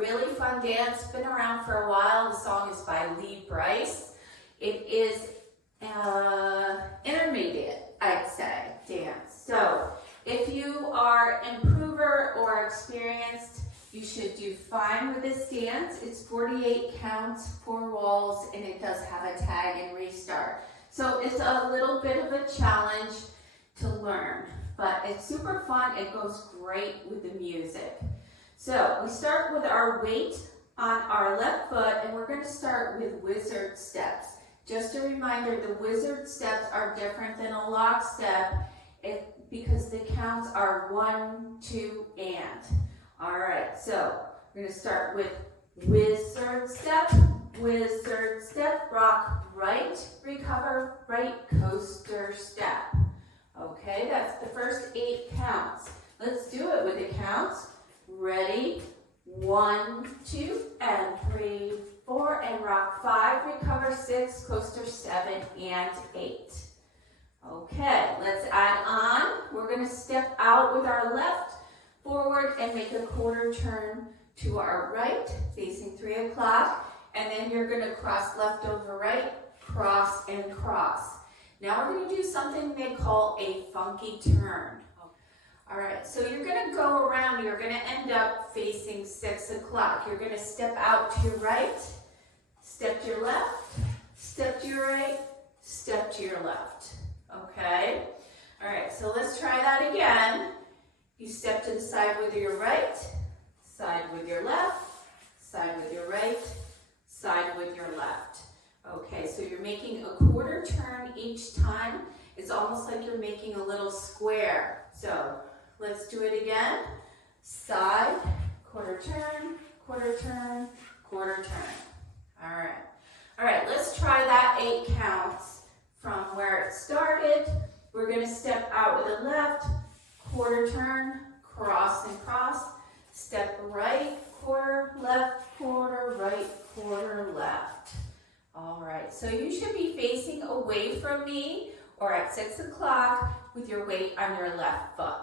really fun dance, been around for a while. The song is by Brice. It is intermediate, I'd say, dance. So if you are improver or experienced, you should do fine with this dance. It's 48 counts, 4 walls, and it does have a tag and restart. So it's a little bit of a challenge to learn, but it's super fun. It goes great with the music. So we start with our weight on our left foot, and we're going to start with wizard steps. Just a reminder, the wizard steps are different than a lock step because the counts are 1, 2, and. All right, so we're going to start with wizard step, rock right, recover, right, coaster step. Okay, that's the first 8 counts. Let's do it with the counts. Ready? 1, 2, and 3, 4, and rock 5, recover 6, coaster 7, and 8. Okay, let's add on. We're going to step out with our left forward and make a quarter turn to our right, facing 3 o'clock, and then you're going to cross left over right, cross and cross. Now we're going to do something they call a funky turn. All right, so you're going to go around, you're going to end up facing 6 o'clock. You're going to step out to your right, step to your left, step to your right, step to your left. Okay? All right, so let's try that again. You step to the side with your right, side with your left, side with your right, side with your left. Okay, so you're making a quarter turn each time. It's almost like you're making a little square. So let's do it again. Side, quarter turn, quarter turn, quarter turn. All right. All right, let's try that 8 counts from where it started. We're going to step out with the left, quarter turn, cross and cross, step right, quarter, left, quarter, right, quarter, left. All right, so you should be facing away from me or at 6 o'clock with your weight on your left foot.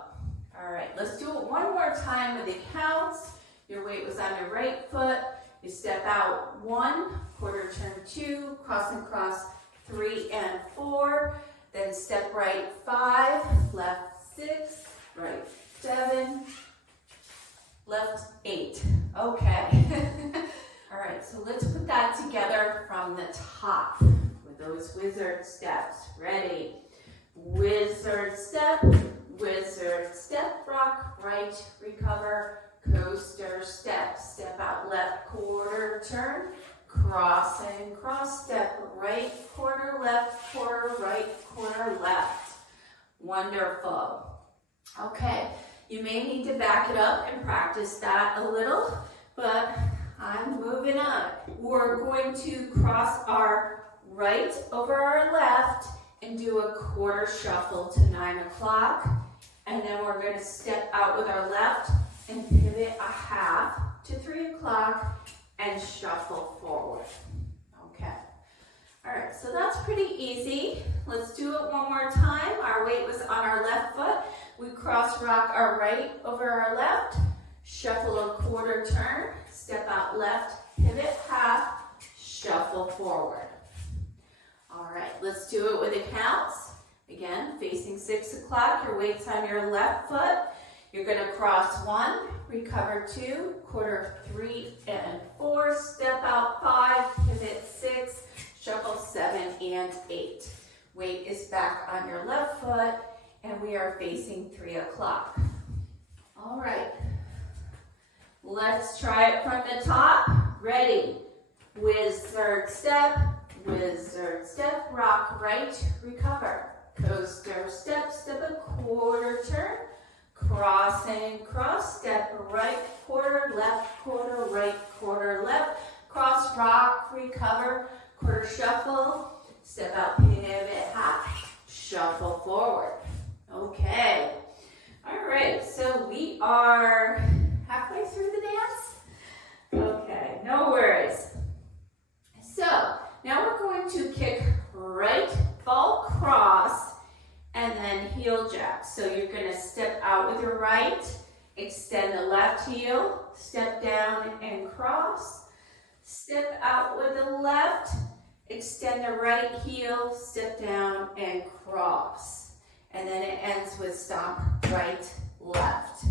All right, let's do it one more time with the counts. Your weight was on your right foot. You step out 1, quarter turn 2, cross and cross 3 and 4. Then step right 5, left 6, right 7, left 8. Okay. All right, so let's put that together from the top with those wizard steps. Ready? Wizard step, rock right, recover, coaster step, step out left, quarter turn, cross and cross, step right, quarter left, quarter right, quarter left. Wonderful. Okay, you may need to back it up and practice that a little, but I'm moving on. We're going to cross our right over our left and do a quarter shuffle to 9 o'clock. And then we're going to step out with our left and pivot a half to 3 o'clock and shuffle forward. Okay. All right, so that's pretty easy. Let's do it one more time. Our weight was on our left foot. We cross rock our right over our left, shuffle a quarter turn, step out left, pivot half, shuffle forward. All right, let's do it with the counts. Again, facing 6 o'clock, your weight's on your left foot. You're going to cross 1, recover 2, quarter 3 and 4, step out 5, pivot 6, shuffle 7 and 8. Weight is back on your left foot, and we are facing 3 o'clock. All right, let's try it from the top. Ready? Wizard step, rock right, recover. Coaster step, step a quarter turn, cross and cross, step right, quarter left, cross rock, recover, quarter shuffle, step out, pivot half, shuffle forward. Okay. All right, so we are halfway through the dance. Okay, no worries. So now we're going to kick right, ball cross, and then heel jack. So you're going to step out with your right, extend the left heel, step down and cross. Step out with the left, extend the right heel, step down and cross. And then it ends with stomp, right, left.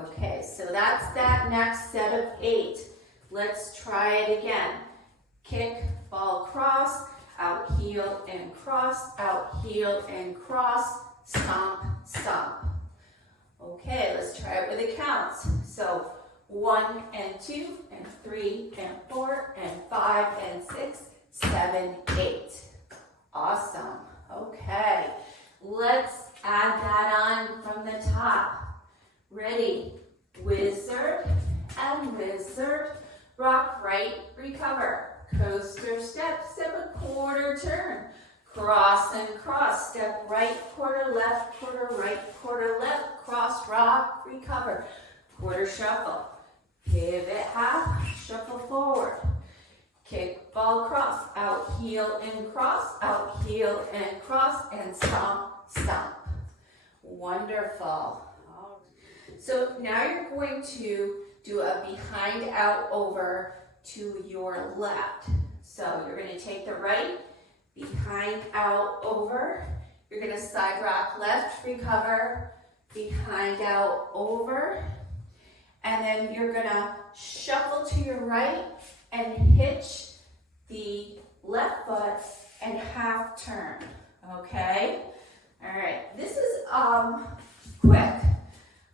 Okay, so that's that next set of 8. Let's try it again. Kick, ball, cross, out, heel, and cross, out, heel, and cross, stomp, stomp. Okay, let's try it with the counts. So 1 and 2 and 3 and 4 and 5 and 6, 7, 8. Awesome. Okay, let's add that on from the top. Ready? Wizard and wizard. Rock right, recover. Coaster step, step a quarter turn. Cross and cross, step right, quarter left, quarter right, quarter left, cross, rock, recover. Quarter shuffle. Pivot half, shuffle forward. Kick, ball, cross, out, heel, and cross, out, heel, and cross, and stomp, stomp. Wonderful. So now you're going to do a behind, out, over to your left. So you're going to take the right, behind, out, over. You're going to side rock left, recover, behind, out, over. And then you're going to shuffle to your right and hitch the left foot and half turn. Okay? All right. This is quick.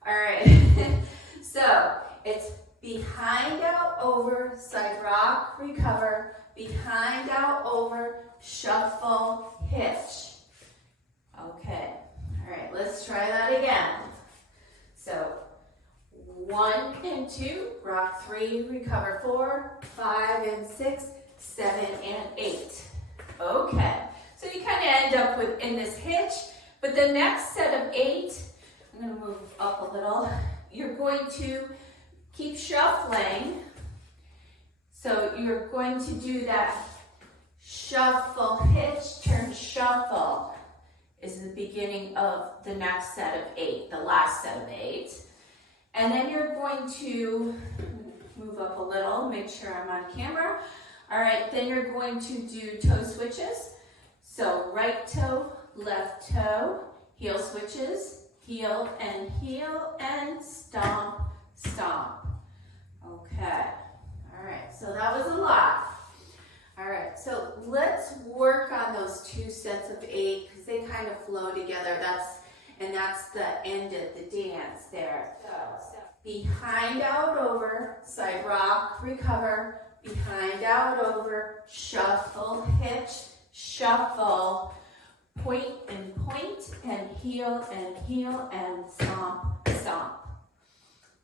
All right. So it's behind, out, over, side rock, recover, behind, out, over, shuffle, hitch. Okay. All right. Let's try that again. So 1 and 2, rock 3, recover 4, 5 and 6, 7 and 8. Okay. So you kind of end up with in this hitch, but the next set of 8, I'm going to move up a little. You're going to keep shuffling. So you're going to do that shuffle, hitch, turn, shuffle is the beginning of the next set of 8, the last set of 8. And then you're going to move up a little, make sure I'm on camera. All right, then you're going to do toe switches. So right toe, left toe, heel switches, heel, and stomp, stomp. Okay, all right, so that was a lot. All right, so let's work on those 2 sets of 8 because they kind of flow together. That's the end of the dance there. So behind, out, over, side rock, recover, behind, out, over, shuffle, hitch, shuffle, point, and heel, and stomp, stomp.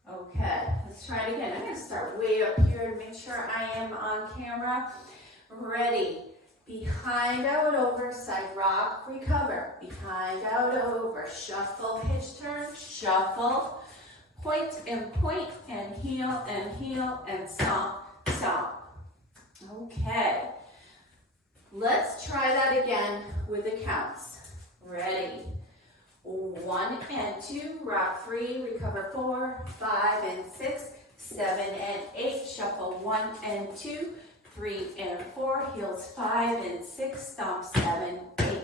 Okay, let's try it again. I'm going to start way up here to make sure I am on camera. Ready. Behind, out, over, side rock, recover. Behind, out, over, shuffle, hitch, turn, shuffle, point, and heel, and stomp, stomp. Okay. Let's try that again with the counts. Ready. 1 and 2, rock 3, recover 4, 5 and 6, 7 and 8, shuffle 1 and 2, 3 and 4, heels 5 and 6, stomp 7, 8.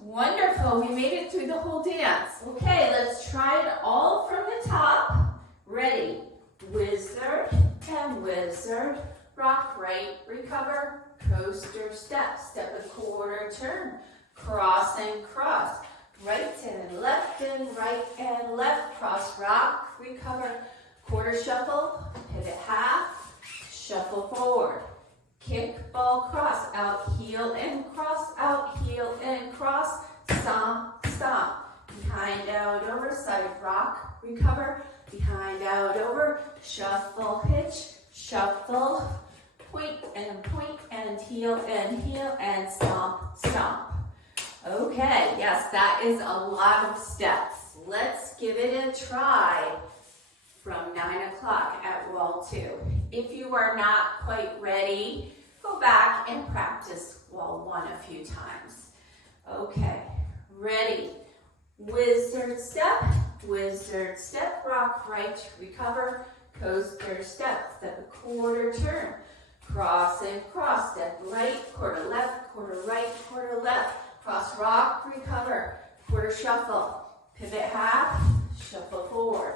Wonderful, we made it through the whole dance. Okay, let's try it all from the top. Ready, wizard and wizard, rock right, recover, coaster step, step a quarter turn, cross and cross, right and left, cross rock, recover, quarter shuffle, pivot half, shuffle forward, kick, ball, cross, out, heel, and cross, out, heel, and cross, stomp, stomp, behind, out, over, side rock, recover, behind, out, over, shuffle, hitch, shuffle, point, and heel, and stomp, stomp. Okay, yes, that is a lot of steps. Let's give it a try from 9 o'clock at wall 2. If you are not quite ready, go back and practice wall 1 a few times. Okay, ready. Wizard step, rock right, recover, coaster step, step a quarter turn, cross and cross, step right, quarter left, quarter right, quarter left, cross rock, recover, quarter shuffle, pivot half, shuffle forward,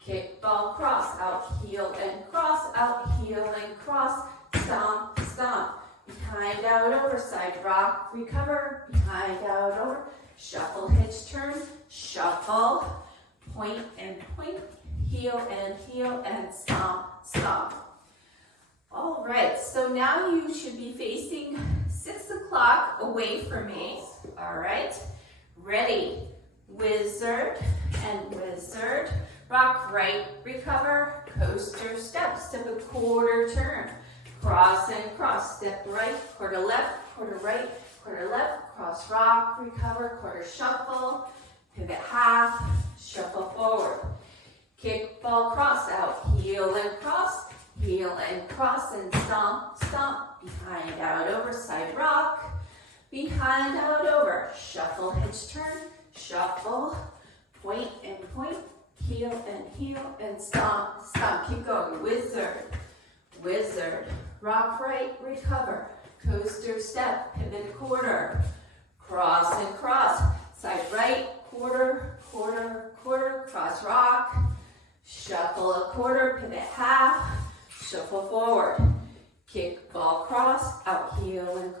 kick ball cross, out heel and cross, out heel and cross, stomp, stomp, behind out over, side rock, recover, behind out over, shuffle hitch turn, shuffle, point and point, heel and stomp, stomp. All right, so now you should be facing 6 o'clock away from me. All right, ready, wizard and wizard, rock right, recover, coaster step, step a quarter turn, cross and cross, step right, quarter left, quarter right, quarter left, cross rock, recover, quarter shuffle, pivot half, shuffle forward, kick ball cross, out heel and cross and stomp, stomp, behind out over, side rock, behind out over, shuffle hitch turn, shuffle, point and point, heel and stomp, stomp, keep going, wizard, wizard, rock right, recover, coaster step, pivot quarter, cross and cross, side right, quarter, quarter, quarter, cross rock, shuffle a quarter, pivot half, shuffle forward, kick ball cross, out heel and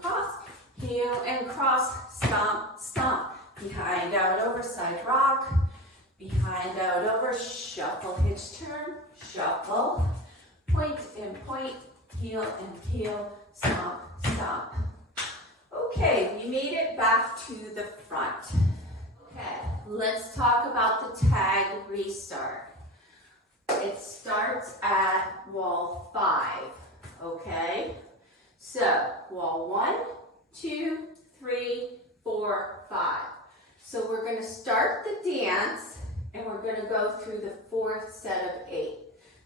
cross, stomp, stomp, behind out over, side rock, behind out over, shuffle hitch turn, shuffle, point and point, heel, stomp, stomp. Okay, we made it back to the front. Okay, let's talk about the tag restart. It starts at wall 5, okay? So, wall 1, 2, 3, 4, 5. So we're going to start the dance and we're going to go through the 4th set of 8.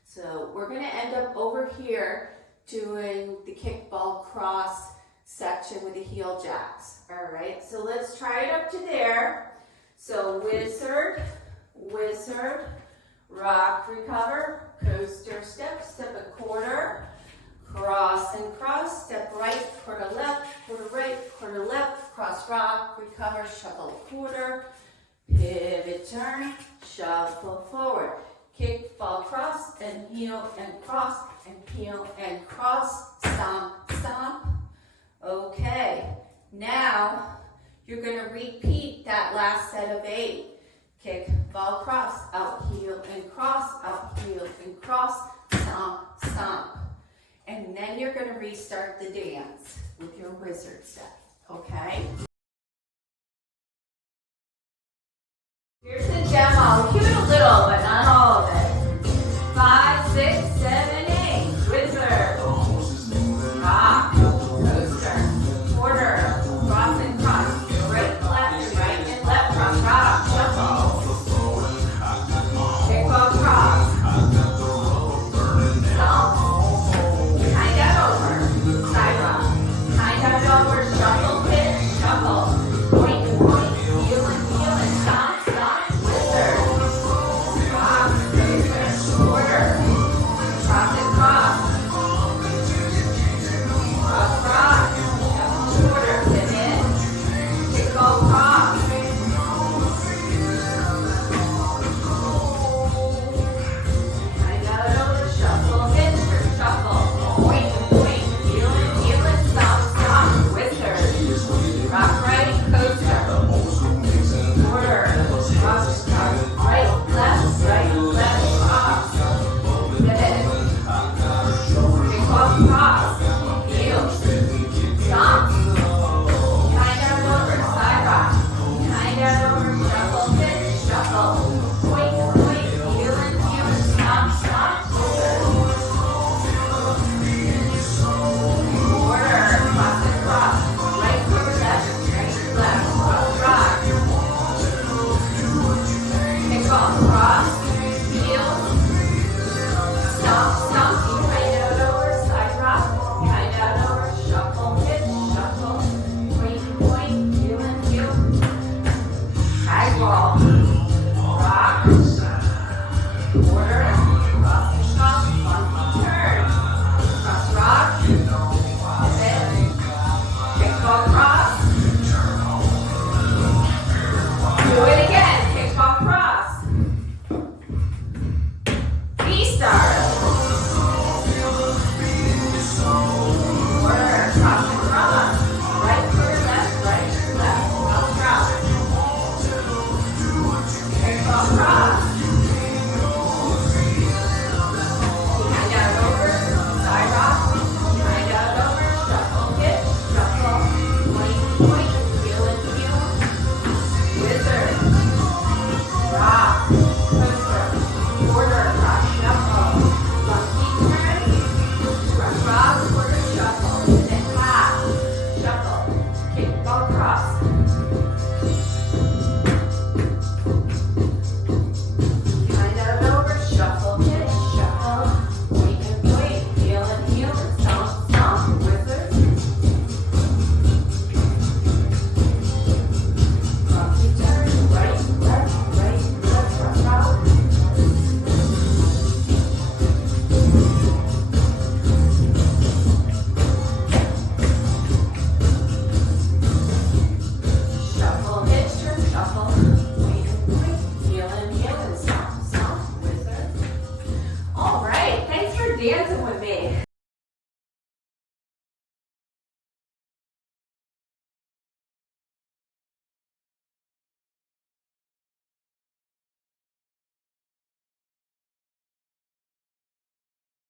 So we're going to end up over here doing the kickball cross section with the heel jacks. All right, so let's try it up to there. So wizard, wizard, rock, recover, coaster step, step a quarter, cross and cross, step right, quarter right, quarter left, cross rock, recover, shuffle a quarter, pivot turn, shuffle forward, kick ball cross and heel and cross and heel and cross, stomp, stomp. Okay, now you're going to repeat that last set of 8. Kick, ball, cross, out, heel, and cross, stomp, stomp. And then you're going to restart the dance with your wizard step, okay? Here's the demo. Cue it a little, but not all of it. 5, 6, 7, 8. Wizard. Rock. Coaster. Quarter. Cross and cross. Right, left, and left. Cross, rock. Shuffle. Kickball cross. Stomp. Behind that over. Side rock. Behind that over. Shuffle, pitch. Shuffle. called rock.